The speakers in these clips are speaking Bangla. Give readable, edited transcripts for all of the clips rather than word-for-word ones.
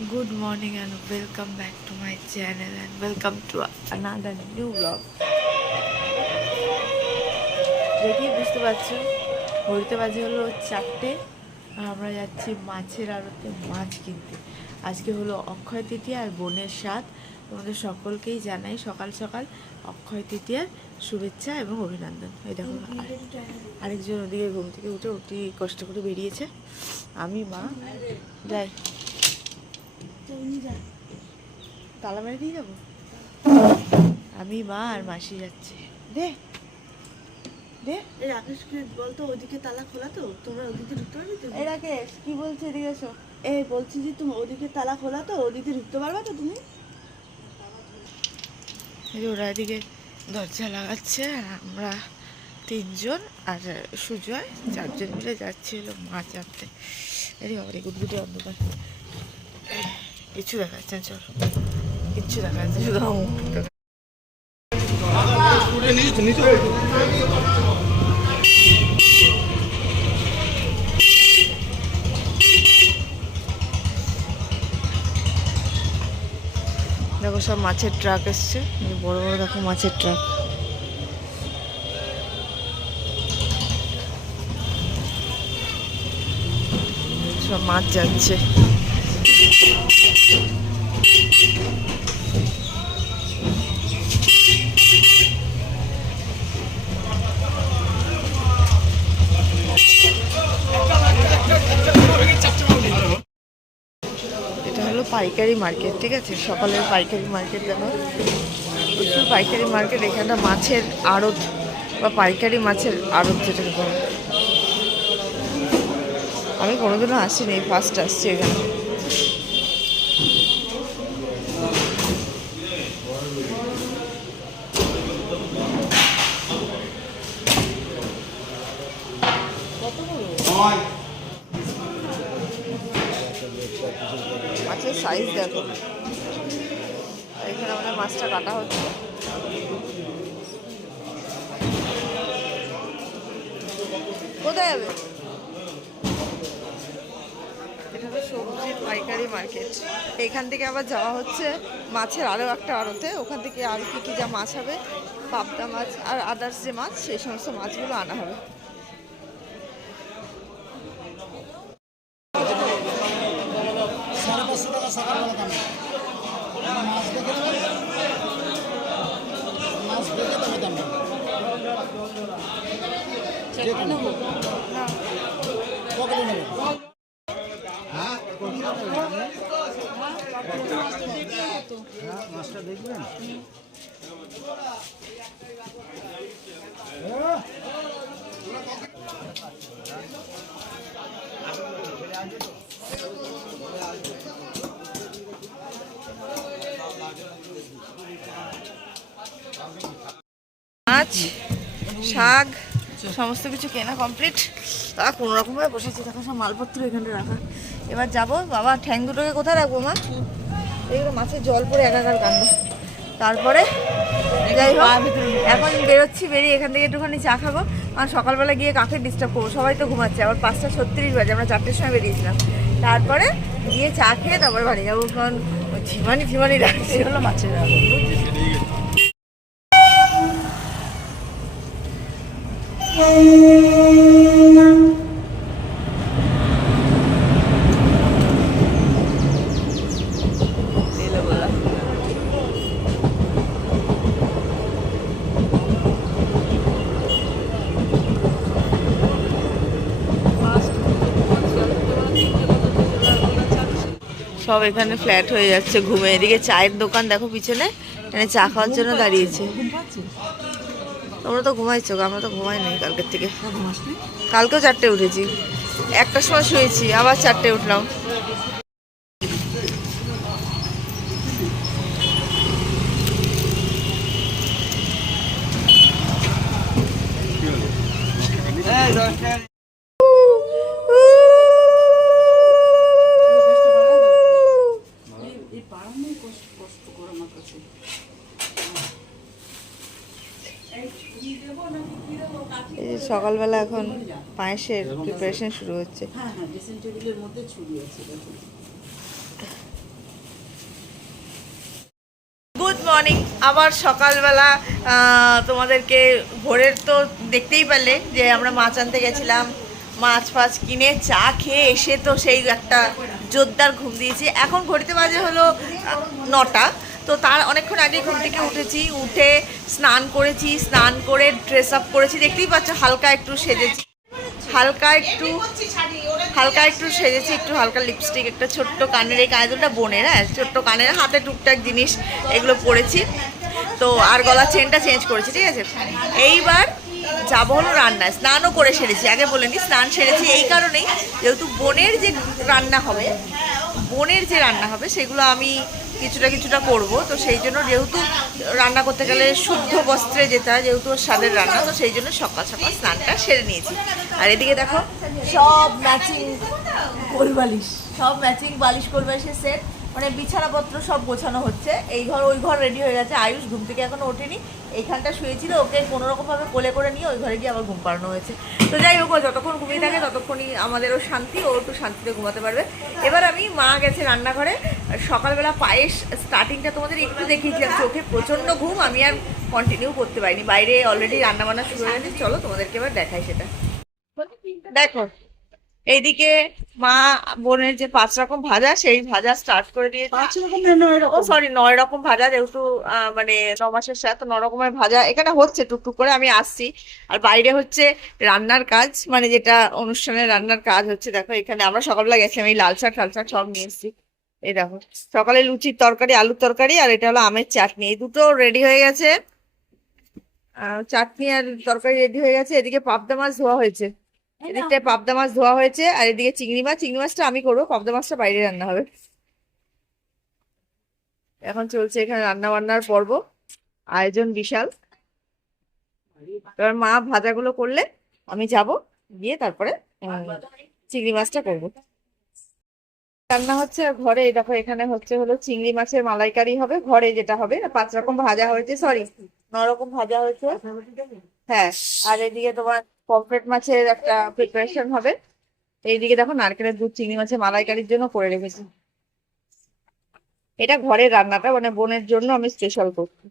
Good morning and welcome back to my channel and welcome to another new vlog. দেখি বুঝতে পারছো ঘড়িতে বাজে হলো 4টে আর আমরা যাচ্ছি মাছের আড়তে মাছ কিনতে। আজকে হলো অক্ষয় তৃতীয়া আর বোনের সাথ। তোমাদের সকলকেই জানাই সকাল সকাল অক্ষয় তৃতীয়ার শুভেচ্ছা এবং অভিনন্দন। এই দেখো আরেকজন ওদিকে ঘুম থেকে উঠে কষ্ট করে বেরিয়েছে। আমি মা যাই, তালা মেরে দিয়ে যাবো। আমি মা আর মাসি যাচ্ছে। দে দে রাকেশকে বলতো ওদিকে তালা খোলা, তো তোমরা ওদিকে ঢুকতে পারবে তো? এই রাকেশ কি বলছে, এদিকে এসো। এই বলছি যে তুমি ওদিকে তালা খোলা, তো ওদিকে ঢুকতে পারবে তো তুমি? এই ওরা এদিকে দরজা লাগাচ্ছে আর আমরা তিনজন আর সুজয় 4জন মিলে যাচ্ছি হলো মাছ আনতে। এই বাবা গুটগুটি অন্ধকার, কিছু দেখা যাচ্ছে না, চল কিচ্ছু দেখা যাচ্ছে শুধু দেখো সব মাছের ট্রাক এসছে, বড় বড় দেখো মাছের ট্রাক। সব মাছ যাচ্ছে। এটা হলো পাইকারি মার্কেট, ঠিক আছে, সকালের পাইকারি মার্কেট। দেখো প্রচুর পাইকারি মার্কেট। এখানটা মাছের আড়ত বা পাইকারি মাছের আড়ত যেটাকে বলে। আমি কোনোদিনও আসিনি, ফার্স্ট আসছি এখানে। মাছের সাইজ দেখো। এখানে আমাদের মাছটা কাটা হচ্ছে। কোথায় যাবে? এটা হলো সবজির পাইকারি মার্কেট। এখান থেকে আবার যাওয়া হচ্ছে মাছের আরও একটা আড়তে। ওখান থেকে আর কি কি যা মাছ হবে, পাবদা মাছ আর আদার্স যে মাছ, সেই সমস্ত মাছগুলো আনা হবে। মাছটা দেখবেন। মাছ শাক সমস্ত কিছু কেনা কমপ্লিট। তা কোনো রকমভাবে বসেছি, দেখো সব মালপত্র এখানে রাখা। এবার যাবো। বাবা ঠ্যাং দুটোকে কোথায় রাখবো মা? এইগুলো মাছের জল পরে একাকার কাণ্ড। তারপরে যাই হোক এখন বেরোচ্ছি, বেরিয়ে এখান থেকে একটুখানি চা খাবো। আর সকালবেলা গিয়ে কাকে ডিস্টার্ব করবো, সবাই তো ঘুমাচ্ছে। আবার 5টা 36 বাজে, আমরা 4টের সময় বেরিয়েছিলাম। তারপরে গিয়ে চা খেয়ে তারপরে বাড়ি যাবো, কারণ ঝিমানি রাখছে হলো মাছের। সব এখানে ফ্ল্যাট হয়ে যাচ্ছে ঘুমে। এদিকে চায়ের দোকান দেখো পিছনে, এখানে চা খাওয়ার জন্য দাঁড়িয়েছে। তোমরা তো ঘুমাইছো, আমরা তো ঘুমাই নাই কালকের থেকে। কালকেও 4টে উঠেছি, 1টার সময় শুয়েছি, আবার 4টে উঠলাম। এই যে সকালবেলা এখন পায়েসের প্রিপারেশন শুরু হচ্ছে। হ্যাঁ হ্যাঁ, ড্রেসিং টেবিলের মধ্যে ছুরি আছে। মর্নিং। আবার সকালবেলা তোমাদেরকে ভোরের তো দেখতেই পারলে যে আমরা মাছ আনতে গেছিলাম, মাছ ফাছ কিনে চা খেয়ে এসে তো সেই একটা জোরদার ঘুম দিয়েছি। এখন ঘড়িতে বাজে হলো 9টা। তো তার অনেকক্ষণ আগে ঘুম থেকে উঠেছি, উঠে স্নান করেছি, স্নান করে ড্রেস আপ করেছি, দেখতেই পাচ্ছ হালকা একটু সেজেছি, হালকা একটু সেজেছি, একটু হালকা লিপস্টিক, একটা ছোট্ট কানের, এই কানের দুলটা বোনের, হ্যাঁ ছোট্ট কানের, হাতে টুকটাক জিনিস এগুলো পরেছি। তো আর গলার চেনটা চেঞ্জ করেছি, ঠিক আছে। এইবার যাবো হলো রান্নায়। স্নানও করে সেরেছি, আগে বলে নি স্নান সেরেছি এই কারণেই, যেহেতু বোনের যে রান্না হবে সেগুলো আমি কিছুটা করব। তো সেই জন্য যেহেতু রান্না করতে গেলে শুদ্ধ বস্ত্রে যেতে হয়, যেহেতু স্বাদের রান্না, তো সেই জন্য সকাল সকাল স্নানটা সেরে নিয়েছি। আর এদিকে দেখো সব ম্যাচিং বালিশ কোলবালিশের সেট, মানে বিছানাপত্র সব গোছানো হচ্ছে। এই ঘর ওই ঘর রেডি হয়ে গেছে। আয়ুষ ঘুম থেকে এখনো ওঠেনি, এইখানটা শুয়েছিল, ওকে কোনোরকমভাবে কোলে করে নিয়ে ওই ঘরে গিয়ে আবার ঘুম পাড়ানো হয়েছে। তো যাই হোক, যতক্ষণ ঘুমিয়ে থাকে ততক্ষণই আমাদেরও শান্তি, ও একটু শান্তিতে ঘুমাতে পারবে। এবার আমি, মা গেছে রান্নাঘরে, সকালবেলা পায়েস স্টার্টিংটা তোমাদের একটু দেখিয়েছিলাম, চোখে প্রচণ্ড ঘুম, আমি আর কন্টিনিউ করতে পারিনি। বাইরে অলরেডি রান্নাবান্না শুরু হয়ে গেছে, চলো তোমাদেরকে এবার দেখাই সেটা। দেখো এইদিকে মা বোনের যে 5 রকম ভাজা, সেই ভাজা স্টার্ট করে দিয়েছে। 5 রকম না 9 রকম, 9 রকম ভাজা, যেহেতু মানে 9 মাসের সাথে 9 রকমের ভাজা এখানে হচ্ছে টুকটুক করে, আমি আসছি। আর বাইরে হচ্ছে রান্নার কাজ, মানে যেটা অনুষ্ঠানের রান্নার কাজ হচ্ছে। দেখো এখানে আমরা সকালবেলা গেছিলাম, এই লাল শাক সব নিয়ে এসেছি। এই দেখো সকালে লুচির তরকারি, আলুর তরকারি, আর এটা হলো আমের চাটনি, এই দুটো রেডি হয়ে গেছে। চাটনি আর তরকারি রেডি হয়ে গেছে। এদিকে পাবদা মাছ ধোয়া হয়েছে, এদিকটায় পাবদা মাছ ধোয়া হয়েছে, আর এদিকে চিংড়ি মাছটা আমি করবো, পাবদা মাছটা বাইরে রান্না হবে। এখন চলছে এখানে রান্না বান্নার পর্ব, আয়োজন বিশাল। এবার মা ভাজাগুলো করলে আমি যাব, গিয়ে তারপরে চিংড়ি মাছটা করবো। রান্না হচ্ছে আর ঘরে, এই দেখো এখানে হচ্ছে হলো চিংড়ি মাছের মালাইকারি হবে ঘরে, যেটা হবে 5 রকম ভাজা হয়েছে, সরি 9 রকম ভাজা হয়েছে, হ্যাঁ। আর এদিকে তোমার পমফ্রেট মাছের একটা প্রিপারেশন হবে। এইদিকে দেখো নারকেলের দুধ চিংড়ি মাছের মালাইকারির জন্য করে রেখেছি। এটা ঘরের রান্নাটা, মানে বোনের জন্য আমি স্পেশাল করছি।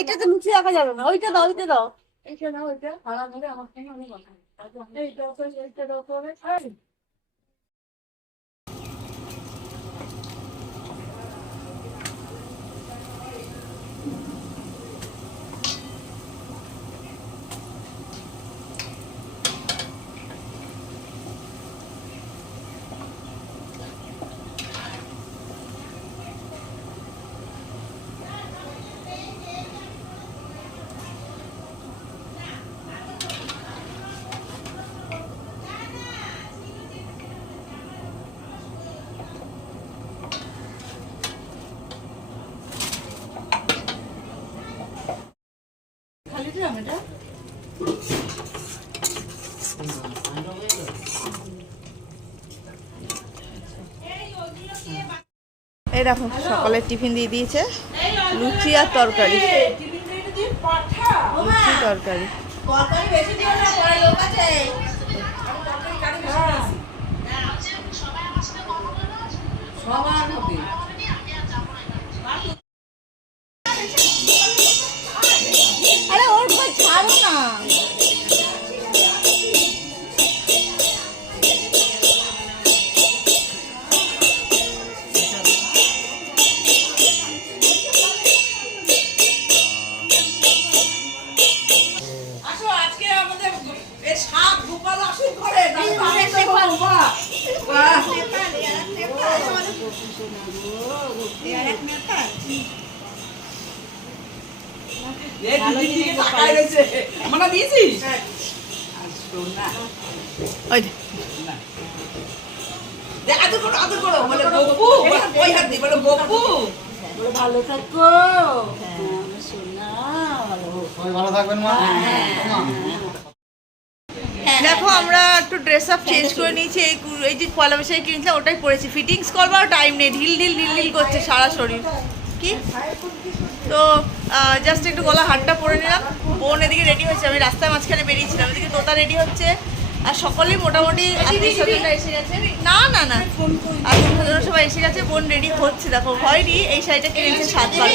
এটা তো লুচি রাখা যাবে না, ওইটা দাও, ওইটা দাও, এইটা দাও, ওইটা ভাড়া ধরে আমার সঙ্গে অনেক কথা। এইটা ওকে, এইটা দাও করে। খালি দিলাম এটা। এই দেখো সকালের টিফিন দিয়ে দিয়েছে, লুচি আর তরকারি, লুচি তরকারি। আরে ওর কই ছাড়ো না। ভালো থাকো, ভালো থাকবেন মা। দেখো আমরা একটু ড্রেস আপ চেঞ্জ করে নিয়েছি, এই যে পয়লা বৈশাখে কিনেছিলাম ওটাই পরেছি। ফিটিংস করবার টাইম নেই, ঢিল ঢিল ঢিল ঢিল করছে সারা শরীর। কি তো জাস্ট একটু গলা হাতটা পরে নিলাম। বোন এদিকে রেডি হয়েছে, আমি রাস্তায় মাঝখানে বেরিয়েছিলাম, এদিকে তোতা রেডি হচ্ছে। আর সকলেই মোটামুটি আত্মীয় স্বজনরা এসে গেছে। না না না, আত্মীয় স্বজনরা সবাই এসে গেছে। বোন রেডি হচ্ছে, দেখো হয়নি। এই শাড়িটা কিনেছে 7 বার।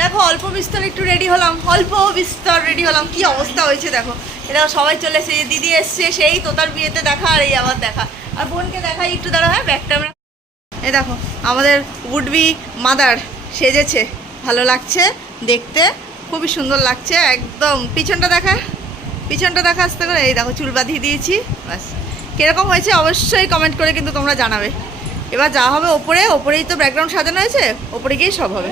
দেখো অল্প বিস্তর একটু রেডি হলাম, অল্প বিস্তর রেডি হলাম। কি অবস্থা হয়েছে দেখো। এটা সবাই চলে এসে, দিদি এসছে সেই তোতার বিয়েতে দেখা, আর এই আবার দেখা। আর বোনকে দেখাই একটু, দাঁড়া। হ্যাঁ, ব্যাগটা আমরা এই দেখো আমাদের উডবি মাদার সেজেছে, ভালো লাগছে দেখতে, খুবই সুন্দর লাগছে একদম। পিছনটা দেখা আসতে করে। এই দেখো চুল বাঁধিয়ে দিয়েছি, ব্যাস। কীরকম হয়েছে অবশ্যই কমেন্ট করে কিন্তু তোমরা জানাবে। এবার যা হবে ওপরেই তো ব্যাকগ্রাউন্ড সাজানো হয়েছে, ওপরে গিয়ে সব হবে।